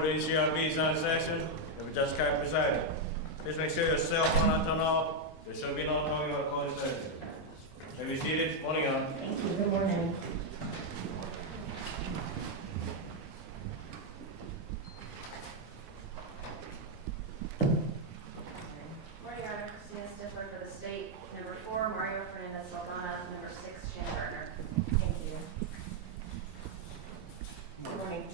for the NCRB is on session. If Judge Kite presiding. Please make sure your cell phone are turned off. There should be no talking or calling session. May be seated. Morning, y'all. Thank you. Good morning. Morning, Honor. Christina Stifler for the state. Number 4, Mario Fernandez Saldana. Number 6, Shannon Gardner. Thank you. Good morning.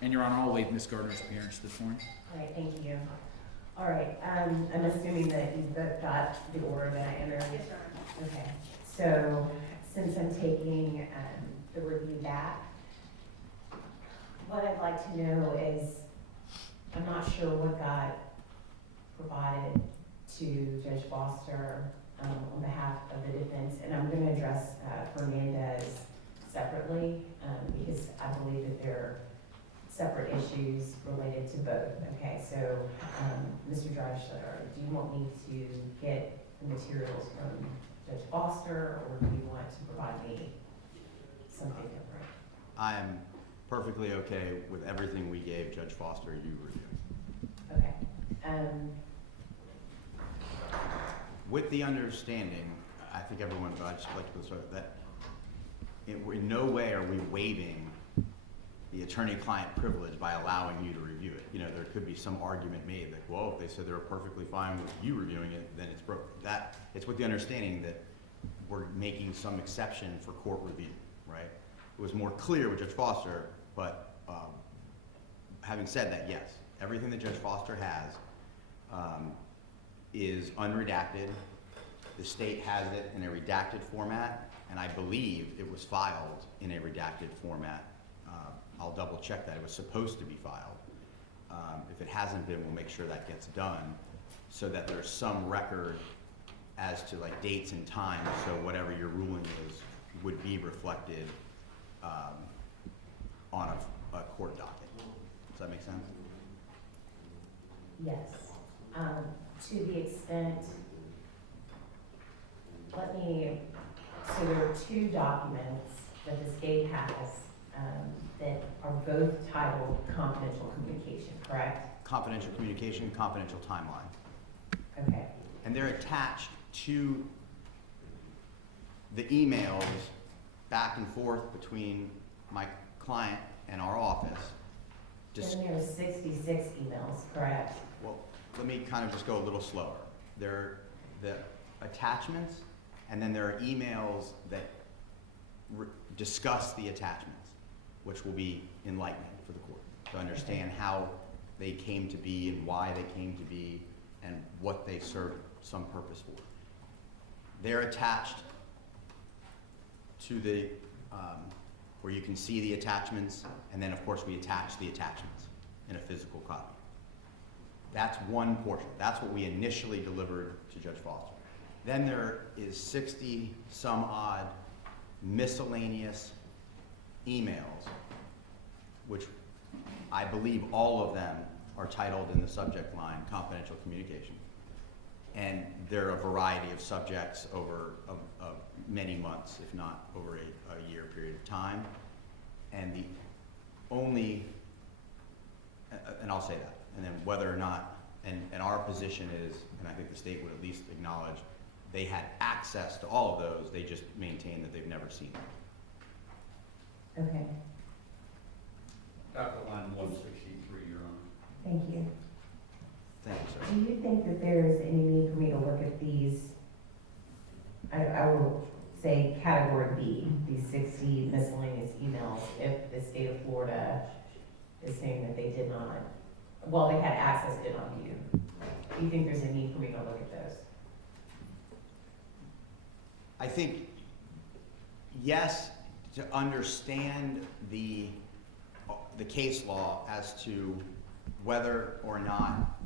And Your Honor, I'll waive Ms. Gardner's appearance this morning. All right, thank you. All right, I'm assuming that you've got the order that I entered. Yes, Your Honor. Okay, so since I'm taking the review back, what I'd like to know is, I'm not sure what got provided to Judge Foster on behalf of the defense, and I'm going to address Fernandez separately because I believe that they're separate issues related to both. Okay, so Mr. Dreischler, do you want me to get the materials from Judge Foster, or do you want to provide me something different? I'm perfectly okay with everything we gave Judge Foster you reviewing. Okay. With the understanding, I think everyone, but I'd just like to put this right, that in no way are we waiving the attorney-client privilege by allowing you to review it. You know, there could be some argument made that, well, if they said they were perfectly fine with you reviewing it, then it's broken. That, it's with the understanding that we're making some exception for court review, right? It was more clear with Judge Foster, but having said that, yes, everything that Judge Foster has is unredacted. The state has it in a redacted format, and I believe it was filed in a redacted format. I'll double check that. It was supposed to be filed. If it hasn't been, we'll make sure that gets done so that there's some record as to like dates and times, so whatever your ruling is would be reflected on a court docket. Does that make sense? Yes. To the extent, so there are 2 documents that the state has that are both titled confidential communication, correct? Confidential communication, confidential timeline. Okay. And they're attached to the emails back and forth between my client and our office. Then there are 66 emails, correct? Well, let me kind of just go a little slower. There are the attachments, and then there are emails that discuss the attachments, which will be enlightening for the court to understand how they came to be and why they came to be and what they serve some purpose for. They're attached to the, where you can see the attachments, and then of course we attach the attachments in a physical copy. That's one portion. That's what we initially delivered to Judge Foster. Then there is 60 some odd miscellaneous emails, which I believe all of them are titled in the subject line, confidential communication. And they're a variety of subjects over many months, if not over a year period of time. And the only, and I'll say that, and then whether or not, and our position is, and I think the state would at least acknowledge, they had access to all of those, they just maintain that they've never seen them. Okay, Docket line 163, Your Honor. thank you. Thank you, sir. Do you think that there's any need for me to look at these, I will say category B, these 60 miscellaneous emails, if the state of Florida is saying that they did not, well, they had access, did not view? Do you think there's a need for me to look at those? I think, yes, to understand the case law as to whether or not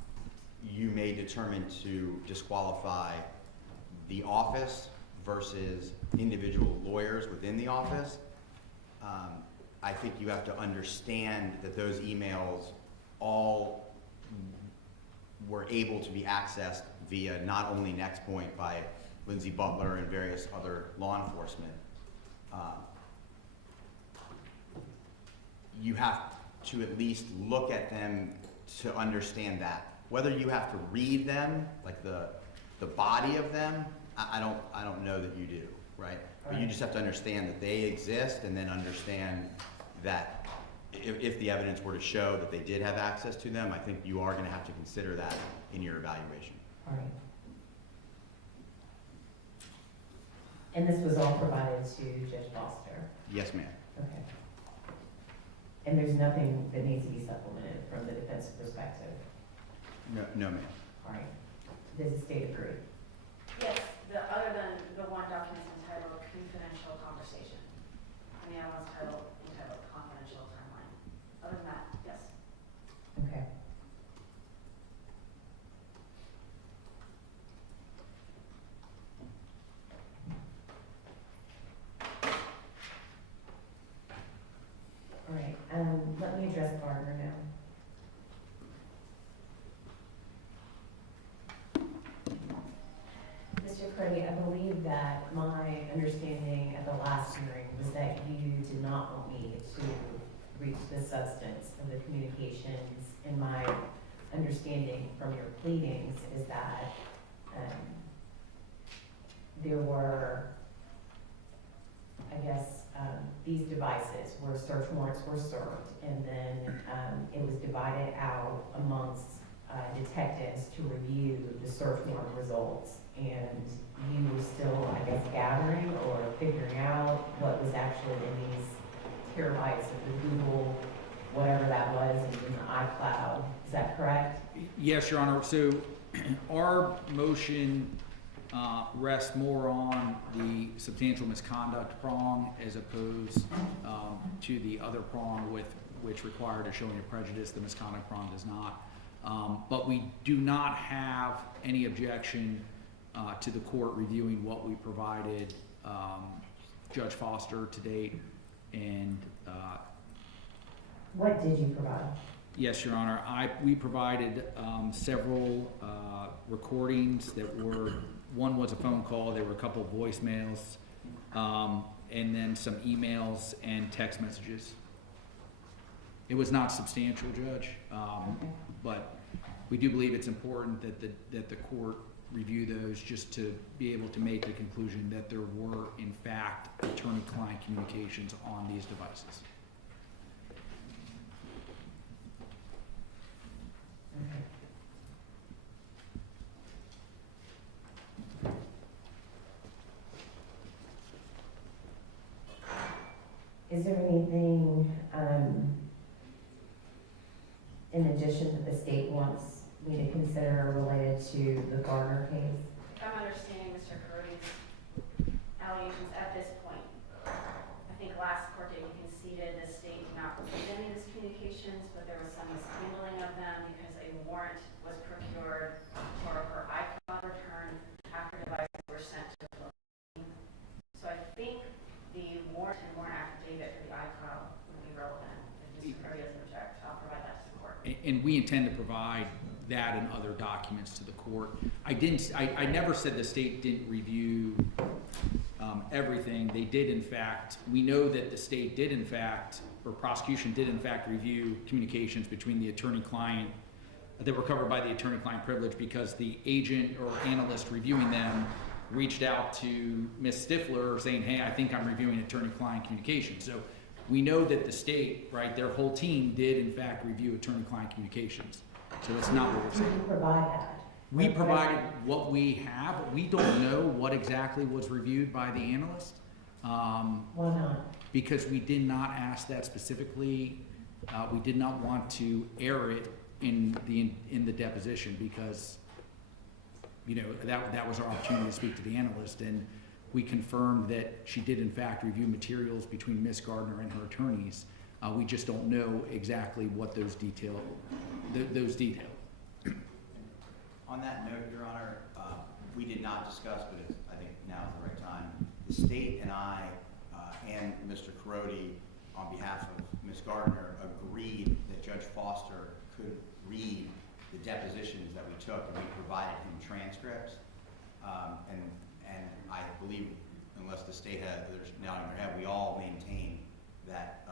you may determine to disqualify the office versus individual lawyers within the office. I think you have to understand that those emails all were able to be accessed via not only NextPoint by Lindsay Butler and various other law enforcement. You have to at least look at them to understand that. Whether you have to read them, like the body of them, I don't know that you do, right? But you just have to understand that they exist, and then understand that if the evidence were to show that they did have access to them, I think you are going to have to consider that in your evaluation. All right. And this was all provided to Judge Foster? Yes, ma'am. Okay. And there's nothing that needs to be supplemented from the defense perspective? No, ma'am. All right. Does the state agree? Yes, other than the one document entitled confidential conversation. And the other one's entitled confidential timeline. Other than that, yes. Okay. All right, let me address Gardner now. Mr. Cuddy, I believe that my understanding at the last hearing was that you did not want me to reach the substance of the communications. And my understanding from your pleadings is that there were, I guess, these devices where search warrants were served, and then it was divided out amongst detectives to review the search warrant results. And you were still, I guess, gathering or figuring out what was actually in these terabytes of the Google, whatever that was, in the iCloud. Is that correct? Yes, Your Honor. So our motion rests more on the substantial misconduct prong as opposed to the other prong which required a showing of prejudice. The misconduct prong does not. But we do not have any objection to the court reviewing what we provided Judge Foster to date. And What did you provide? yes, Your Honor, we provided several recordings that were, one was a phone call, there were a couple of voicemails, and then some emails and text messages. It was not substantial, Judge, but we do believe it's important that the court review those just to be able to make the conclusion that there were, in fact, attorney-client communications on these devices. Okay. Is there anything, in addition that the state wants me to consider related to the Gardner case? If I'm understanding Mr. Curry's allegations at this point, I think last court date we conceded the state did not receive any of these communications, but there was some mishandling of them because a warrant was procured for her iCloud return after devices were sent to the Philippines. So I think the warrant and warrant affidavit for the iCloud would be relevant. If Mr. Curry doesn't object, I'll provide that to the court. And we intend to provide that and other documents to the court. I never said the state didn't review everything. They did, in fact. We know that the state did, in fact, or prosecution did, in fact, review communications between the attorney-client that were covered by the attorney-client privilege, because the agent or analyst reviewing them reached out to Ms. Stifler saying, hey, I think I'm reviewing attorney-client communications. So we know that the state, right, their whole team did, in fact, review attorney-client communications. So that's not what we're Did saying. you provide that? We provided what we have. We don't know what exactly was reviewed by the analyst. Why not? Because we did not ask that specifically. We did not want to air it in the deposition, because that was our opportunity to speak to the analyst, and we confirmed that she did in fact review materials between Ms. Gardner and her attorneys. We just don't know exactly what those detail. On that note, Your Honor, we did not discuss, but I think now is the right time. The state and I and Mr. Carodi, on behalf of Ms. Gardner, agreed that Judge Foster could read the depositions that we took, and we provided him transcripts. And I believe, unless the state has, there's now in their head, we all maintain that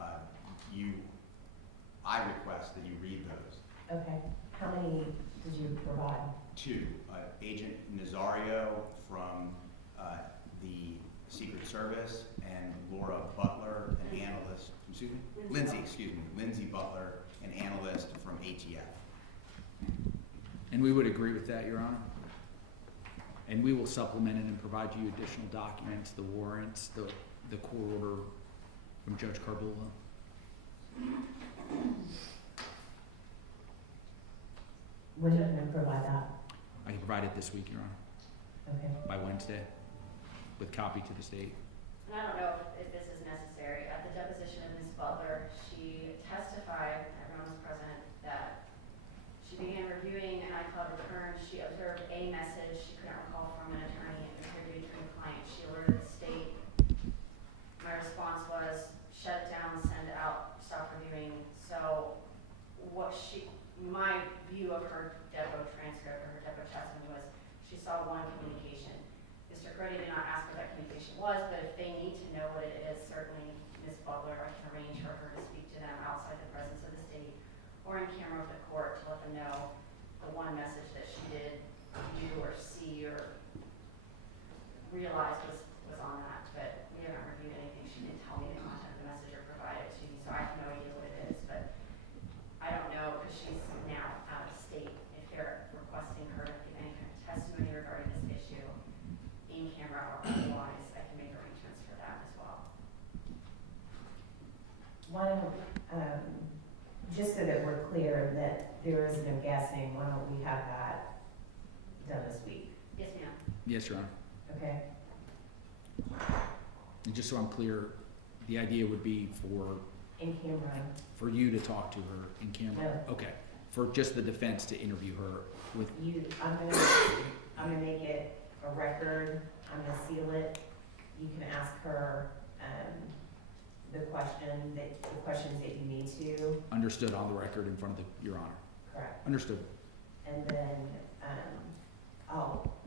I request that you read those. Okay, how many did you provide? Two, Agent Nazario from the Secret Service, and Laura Butler, an analyst, Lindsay Butler, an analyst from ATF. And we would agree with that, Your Honor. And we will supplement it and provide you additional documents, the warrants, the court order from Judge Carbula. When are you gonna provide that? I can provide it this week, Your Honor, Okay. by Wednesday, with copy to the state. And I don't know if this is necessary. At the deposition of Ms. Butler, she testified, everyone was present, that she began reviewing an iCloud return. She observed a message she couldn't recall from an attorney and attributed to the client. She alerted the state. My response was, shut it down, send it out, stop reviewing. So my view of her depo transcript or her depo testimony was she saw one communication. Mr. Crody did not ask what that communication was, but if they need to know what it is, certainly Ms. Butler, I can arrange for her to speak to them outside the presence of the state or in camera with the court to let them know the one message that she did view or see or realize was on that. But we haven't reviewed anything. She didn't tell me the content of the message or provide it to me, so I have no idea what it is. But I don't know, because she's now out of state, if they're requesting her to give any kind of testimony regarding this issue in camera or otherwise, I can make arrangements for that as well. Why don't, just so that we're clear that there is no guessing, why don't we have that done this week? Yes, ma'am. Yes, Your Honor. Okay? And just so I'm clear, the idea would be In camera. for you to talk to her in camera? No. Okay, for just the defense to interview her with, I'm gonna make it a record, I'm gonna seal it. You can ask her, the questions that you need to, understood on the record in front of Your Honor. correct? Understood. And then,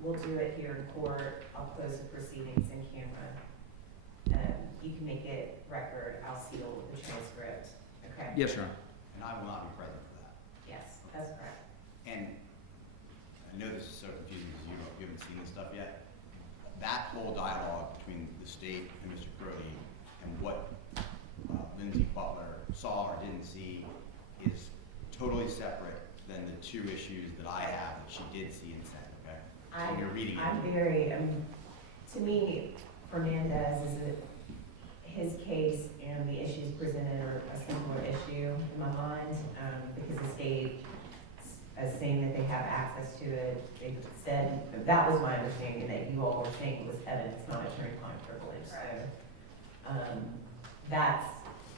we'll do it here in court, I'll close the proceedings in camera. You can make it record, I'll seal the transcript, okay? Yes, Your Honor. And I will not be present for that. Yes, that's correct. And I know this is so confusing because you haven't seen this stuff yet. That whole dialogue between the state and Mr. Crowley and what Lindsay Butler saw or didn't see is totally separate than the two issues that I have that she did see and said, okay? So you're reading it. I'm very, to me, Fernandez is his case and the issues presented are a similar issue in my mind, because the state is saying that they have access to it. They said, that was my understanding, that you all were saying it was evidence, not attorney-client privilege, so. That's,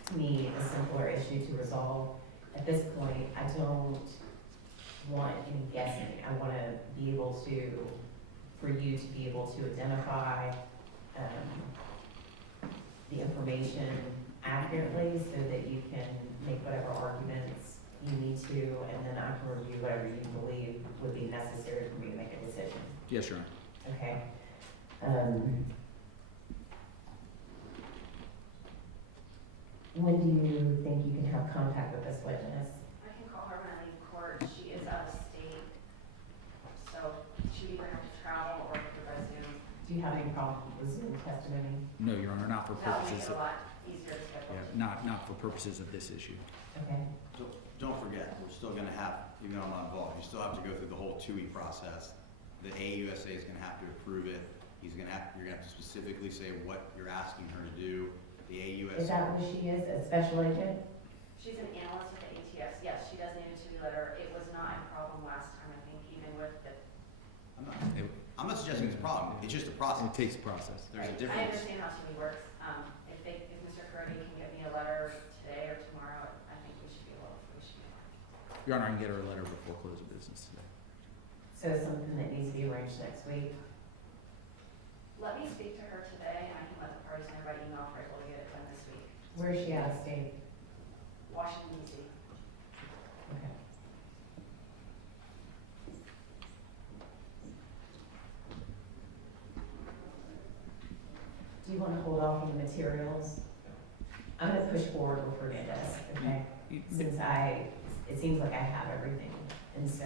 to me, a simpler issue to resolve. At this point, I don't want any guessing. I want to be able to, for you to be able to identify the information accurately so that you can make whatever arguments you need to, and then I can review whatever you believe would be necessary for me to make a decision, Yes, Your Honor. okay? When do you think you can have contact with this witness? I can call her when I leave court. She is out of state, so she either have to travel or through by Zoom. Do you have any problem with Zoom testimony? No, Your Honor, not for That will make purposes it a of, lot easier to schedule. yeah, not for purposes of this issue. Okay, Don't forget, we're still gonna have, even though I'm not involved, you still have to go through the whole TUI process. The AUSA is gonna have to approve it. You're gonna have to specifically say what you're asking her to do. The AUSA. is that what she is, a special agent? She's an analyst with the ATS. Yes, she does need a to-do letter. It was not a problem last time, I think, even with the. I'm not suggesting it's a problem. It's just a process. It takes process. There's a I difference. understand how TUI works. If Mr. Curdy can get me a letter today or tomorrow, I think we should be able to. Your Honor, I can get her a letter before close of business today. So something that needs to be arranged next week? Let me speak to her today, and I can let the parties know by email if we're able to get it done this week. Where is she out of state? Washington DC. Okay. wanna hold off on the materials. I'm gonna push forward with Fernandez, okay? Since it seems like I have everything, and so,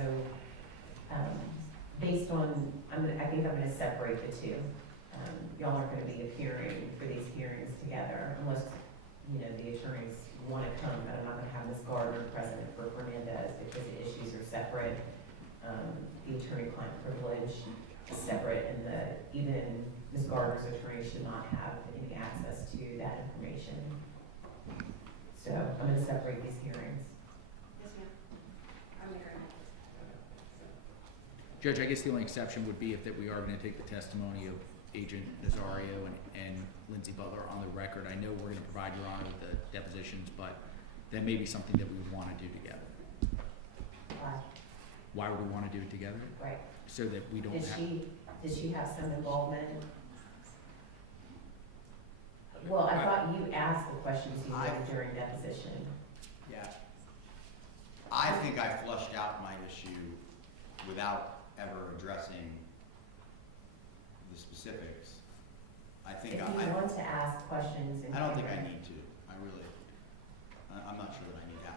based on, I think I'm gonna separate the two. Y'all aren't gonna be appearing for these hearings together unless, you know, the attorneys wanna come, but I'm not gonna have Ms. Gardner present for Fernandez because the issues are separate. The attorney-client privilege is separate, and even Ms. Gardner's attorney should not have any access to that information. So I'm gonna separate these hearings. Yes, ma'am. I'm in agreement. Judge, I guess the only exception would be if that we are gonna take the testimony of Agent Nazario and Lindsay Butler on the record. I know we're gonna provide Your Honor with the depositions, but that may be something that we would wanna do together. Why? Why would we wanna do it together? Right. So that we don't Did have. she have some involvement? Well, I thought you asked the questions you did during deposition. Yeah. I think I flushed out my issue without ever addressing the specifics. I If think you I want to ask questions and. I don't think I need to. I really, I'm not sure that I need to.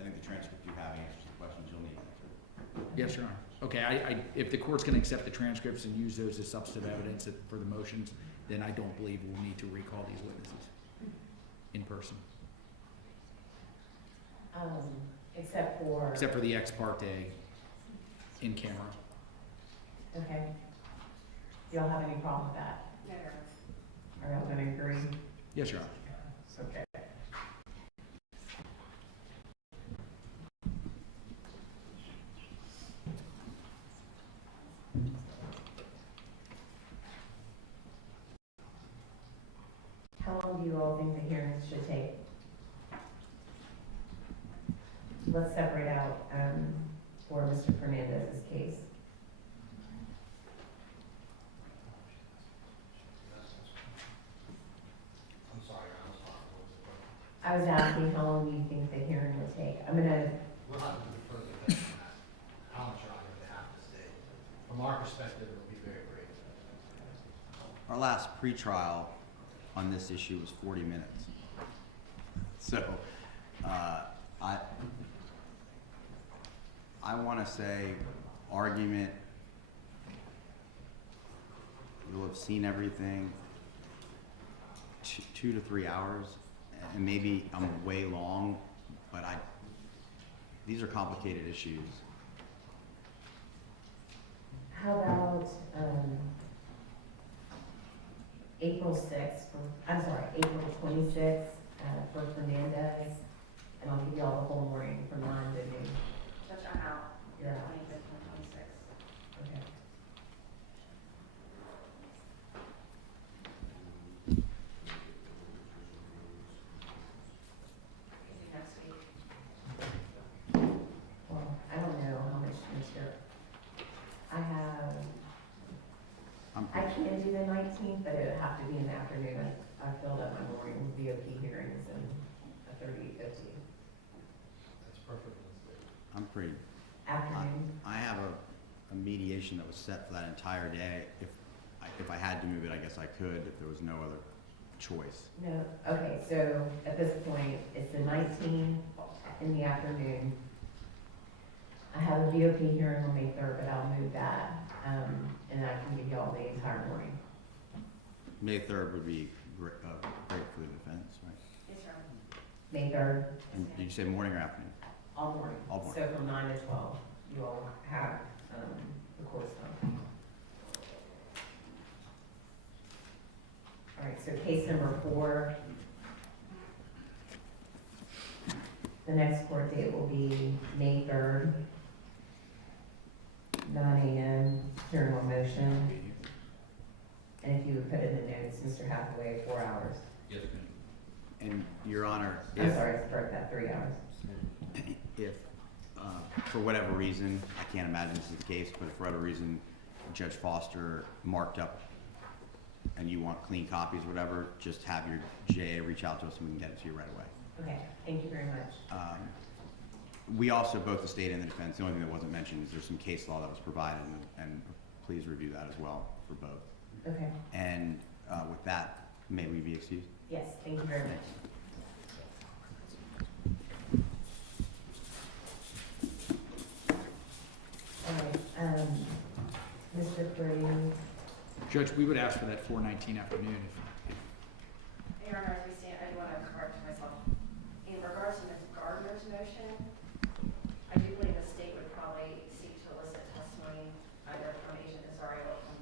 I think the transcript you have answers the questions you'll need answered. Yes, Your Honor. Okay, if the court's gonna accept the transcripts and use those as substantive evidence for the motions, then I don't believe we'll need to recall these witnesses in person. Except for. Except for the ex parte in camera. Okay. Y'all have any problem with that? Never. Are y'all gonna agree? Yes, Your Honor. Okay. How long do you all think the hearings should take? Let's separate out, for Mr. Fernandez's case. I'm sorry, I was talking. What was the question? I was asking how long do you think the hearing would take? I'm gonna, We'll have to defer to that, how much longer they have to stay. From our perspective, it'll be very brief. Our last pretrial on this issue was 40 minutes. So, I want to say argument, you'll have seen everything, 2 to 3 hours, and maybe I'm way long, but these are complicated issues. how about, April 26th, for Fernandez, and I'll give you all the whole morning from 9 to noon. Judge, I'm out. You're out. 25th and 26th. Okay. Maybe next week. Well, I don't know how much material. I can do the 19th, but it would have to be in the afternoon. I filled up my morning VOP hearings and a 30-50 That's perfect. I'm pretty, afternoon. I have a mediation that was set for that entire day. If I had to move it, I guess I could, if there was no other choice. No, okay, so at this point, it's the 19th in the afternoon. I have a VOP hearing on May 3rd, but I'll move that, and I can give you all the entire morning. May 3rd would be great for the defense, right? Yes, sir. May 3rd, And did you say morning or afternoon? all morning. All morning. So from 9 to 12, you all have, the course time. All right, so case number 4. The next court date will be May 3rd, 9 a.m., hearing on motion. And if you would put in the notes, Mr. Hathaway, 4 hours. Yes, ma'am. And Your Honor, I'm if, sorry, I broke that, 3 hours. if, for whatever reason, I can't imagine this is the case, but if for whatever reason, Judge Foster marked up and you want clean copies, whatever, just have your JA reach out to us and we can get it to you right away. Okay, thank you very much. We also, both the state and the defense, the only thing that wasn't mentioned is there's some case law that was provided, and please review that as well for both. Okay, And with that, May we be excused? Yes, thank you very much. All right, Mr. Brady, Judge, we would ask for that 4/19 afternoon Your Honor, as we stand, I want to correct myself. In regards to Ms. Gardner's motion, I do believe the state would probably seek to elicit testimony either from Agent Azario or from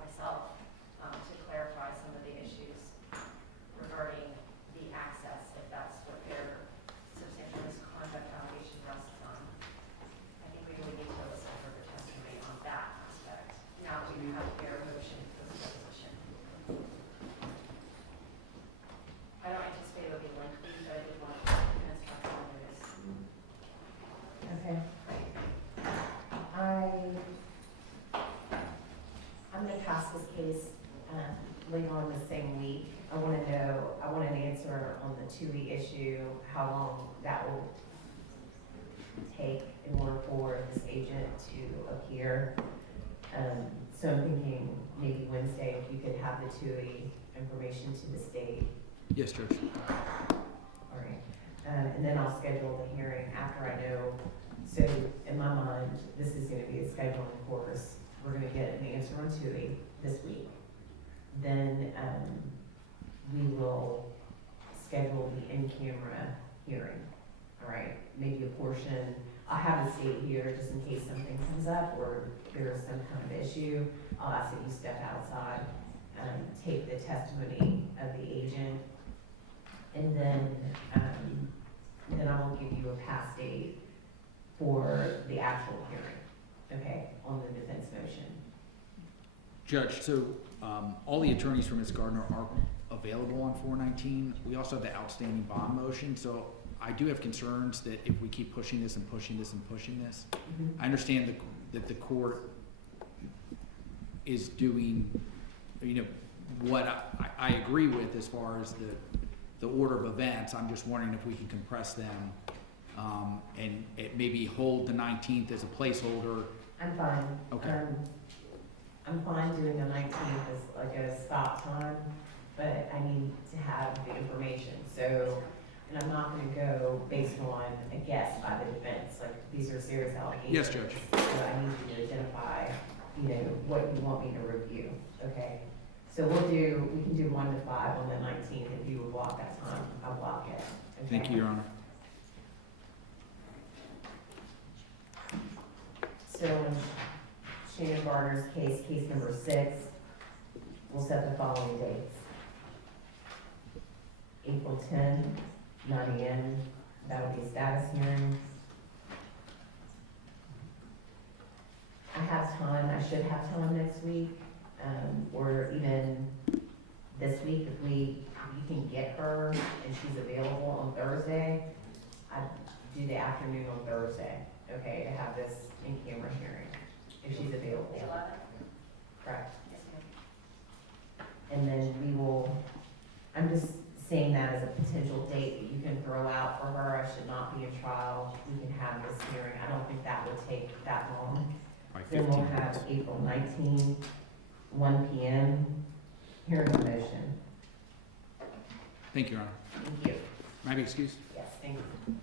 myself to clarify some of the issues regarding the access, if that's what their substantial misconduct allegation rests on. I think we would need to elicit further testimony on that aspect. Now that we have their motion for the deposition. I don't anticipate it'll be lengthy, but I did want to put minutes back on notice. okay. I'm gonna pass this case, later on the same week. I want an answer on the TUI issue, how long that will take in order for this agent to appear. So I'm thinking maybe Wednesday, if you could have the TUI information to the state. Yes, Judge. All right, and then I'll schedule the hearing after I know, so in my mind, this is gonna be a scheduling course. We're gonna get an answer on TUI this week. Then, we will schedule the in-camera hearing, all right? Maybe a portion, I'll have the state here just in case something comes up or there's some kind of issue. I'll ask that you step outside, take the testimony of the agent, and then I will give you a pass date for the actual hearing, okay, on the defense motion. Judge, so all the attorneys for Ms. Gardner are available on 4/19. We also have the outstanding bond motion, so I do have concerns that if we keep pushing this and pushing this and pushing this, I understand that the court is doing, what I agree with as far as the order of events. I'm just wondering if we can compress them and maybe hold the 19th as a placeholder. I'm fine. Okay. I'm fine doing the 19th as like a stop time, but I need to have the information, so, and I'm not gonna go based on a guess by the defense, like, these are serious allegations. Yes, Judge. So I need you to identify, what you want me to review, okay? So we can do 1 to 5 on the 19th, if you would block that time, I'll block it, okay? Thank you, Your Honor. So, in Shannon Gardner's case number 6, we'll set the following dates. April 10, 9 a.m., that'll be a status hearing. I have time, I should have time next week, or even this week, if you can get her and she's available on Thursday, I'd do the afternoon on Thursday, okay, to have this in-camera hearing, if she's available. The 11th? Correct. Yes, ma'am. And then I'm just saying that as a potential date that you can throw out for her. I should not be in trial. We can have this hearing. I don't think that would take that long. By Then we'll 15. have April 19, 1 p.m. Hearing the motion. Thank you, Your Honor. Thank you. May I be excused? Yes, thank you.